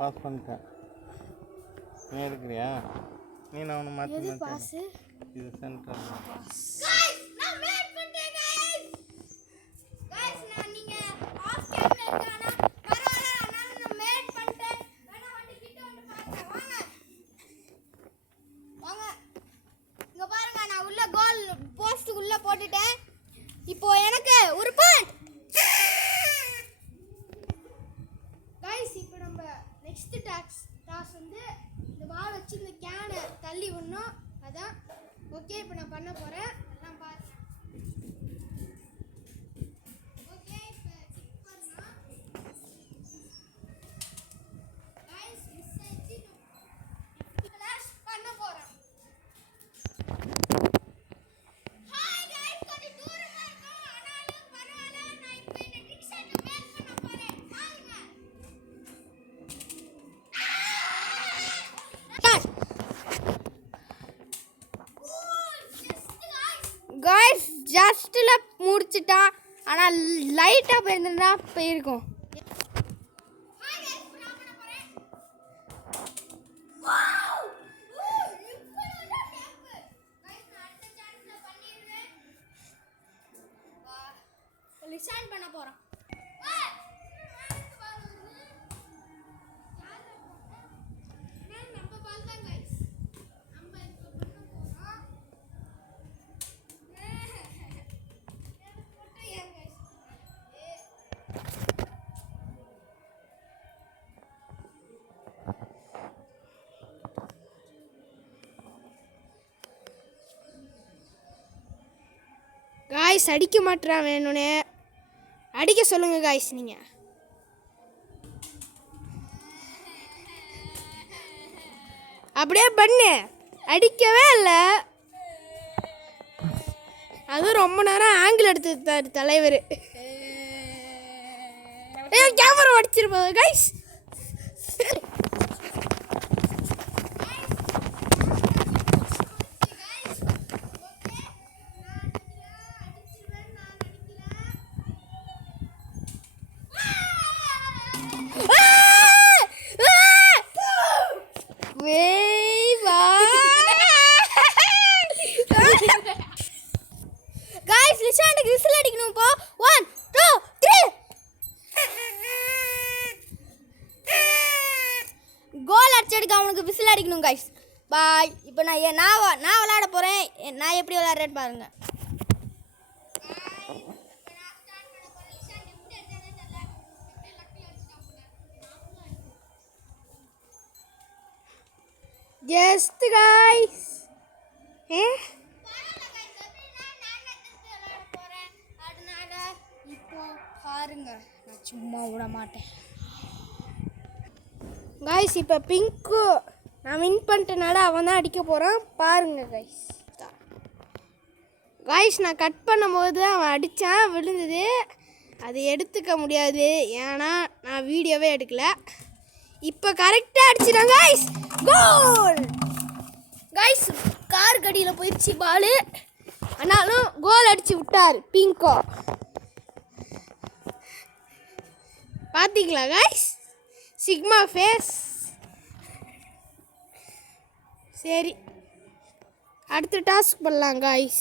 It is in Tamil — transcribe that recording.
பாஸ் பண்ணிட்டேன். நீ எடுக்கிறியா? நீ நான் ஒன்று மாற்றி பாஸ் இது சென்டர். போஸ்டுக்குள்ள போட்டுட்டேன். இப்போ எனக்கு ஒரு பாயிண்ட். गाइस இப்போ நம்ம நெக்ஸ்ட் டாஸ்க் வந்து இந்த பால் வச்சு இந்த கேனை தள்ளி விடணும். அதான் ஓகே. இப்போ நான் பண்ண போறேன். எல்லாம் பாருங்க. ஓகே இப்போ செக் பண்ணலாம். गाइस மிஸ் ஆயிடுச்சு. ஃபிளாஷ் பண்ண போறேன். गाइस ஜஸ்ட்ல முடிச்சிட்டான். ஆனா லைட்டா போயிருந்தா போயிருக்கும். லிசன் பண்ண போறோம். गाइस அடிக்க மாட்டறான். வேணுனே அடிக்க சொல்லுங்க गाइस. நீங்க அப்படியே பண்ணு. அடிக்கவே இல்லை. அது ரொம்ப நேரம் ஆங்கிள் எடுத்து தலைவர். கேமரா அடிச்சிருப்போம் गाइस. गाइस லிசாண்டுக்கு விசில் அடிக்கணும். போ 1 2 3 கோல் அடிச்சதுக்கு அவனுக்கு விசில் அடிக்கணும் गाइस. பாய். இப்போ நான் விளையாட போறேன். நான் எப்படி விளையாடுறேன்னு பாருங்க. ஜஸ்ட் गाइस இப்போ பாருங்க. நான் சும்மா விட மாட்டேன் गाइस. இப்போ பிங்க்கு நான் வின் பண்ணிட்டனால அவன் தான் அடிக்க போகிறான். பாருங்க गाइस. நான் கட் பண்ணும்போது அவன் அடித்தான், விழுந்தது. அது எடுத்துக்க முடியாது, ஏன்னா நான் வீடியோவே எடுக்கல. இப்போ கரெக்டாக அடிச்சிட்டான் गाइस. கோல் गाइस. கார் கடியில் போயிடுச்சு பால். ஆனாலும் கோல் அடிச்சு விட்டார் பிங்கோ. பார்த்தீங்களா गाइस? Sigma face. சரி, அடுத்த டாஸ்க் பண்ணலாம் गाइस.